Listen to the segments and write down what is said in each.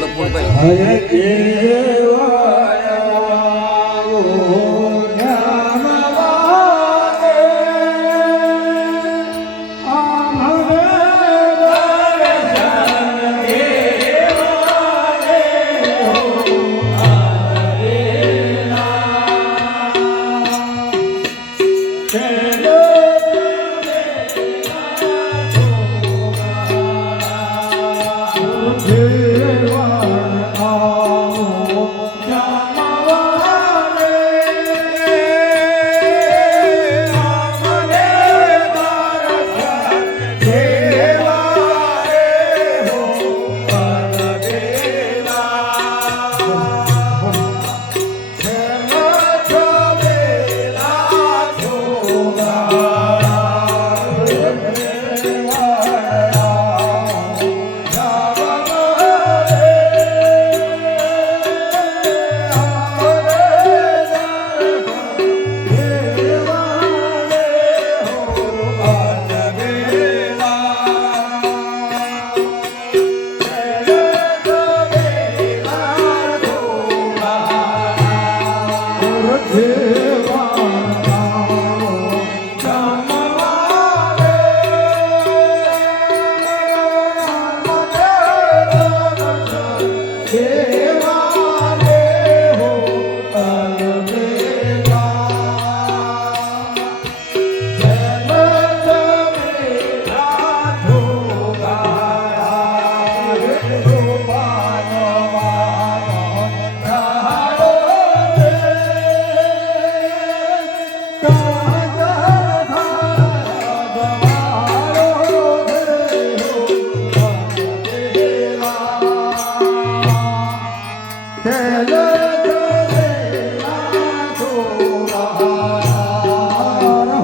લપુણભાઈ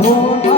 Oh.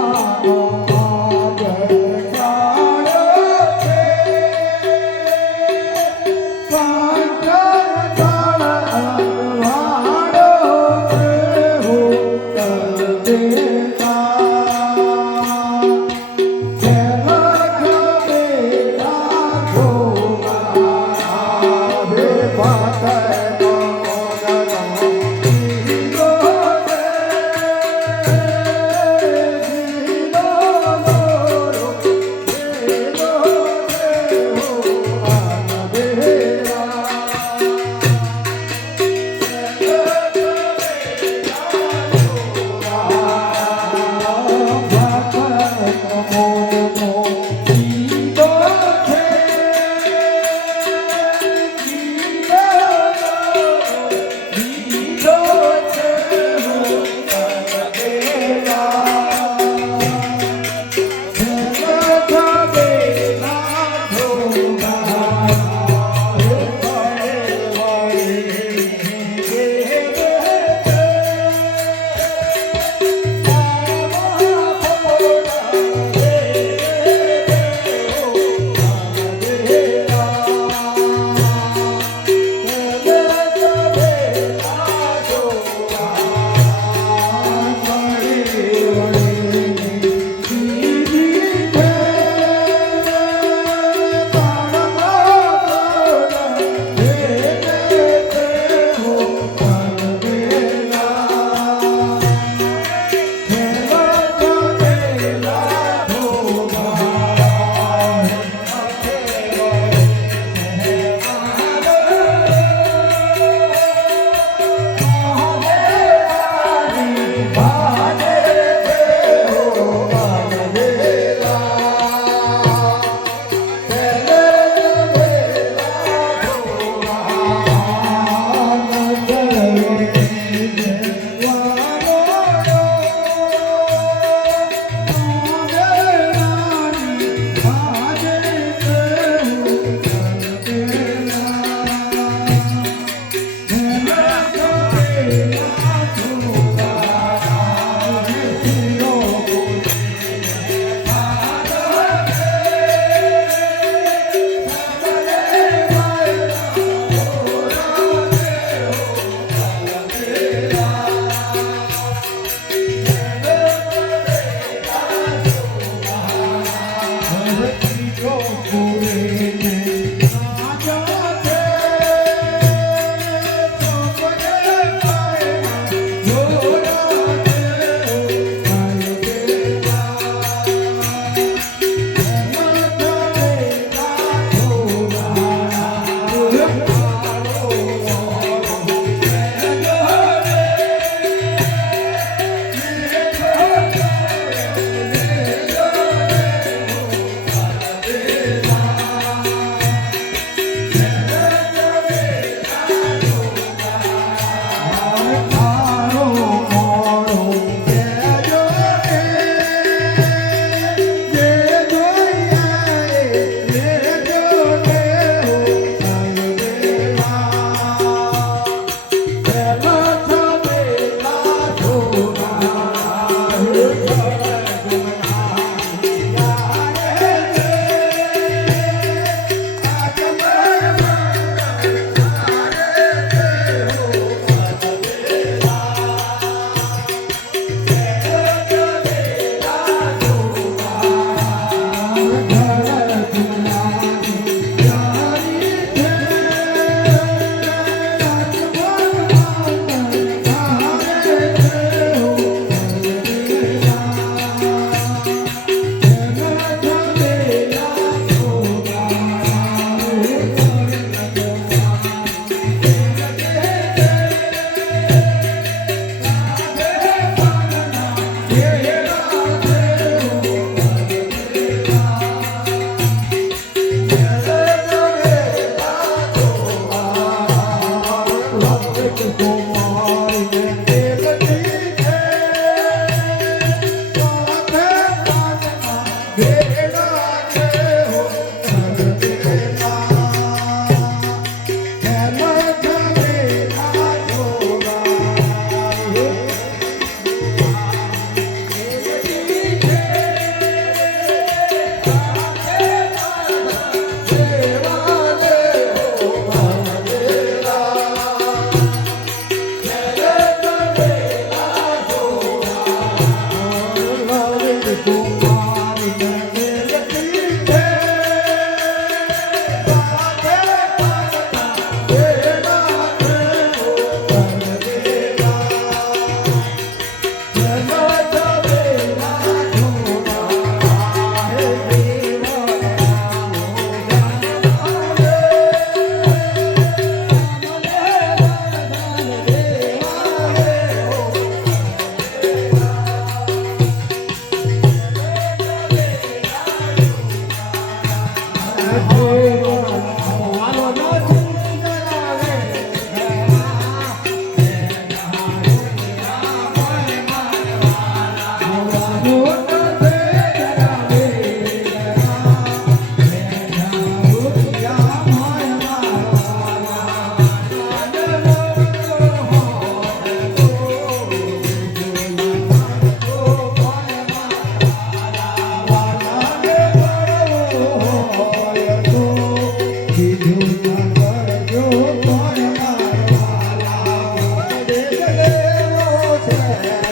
yeah.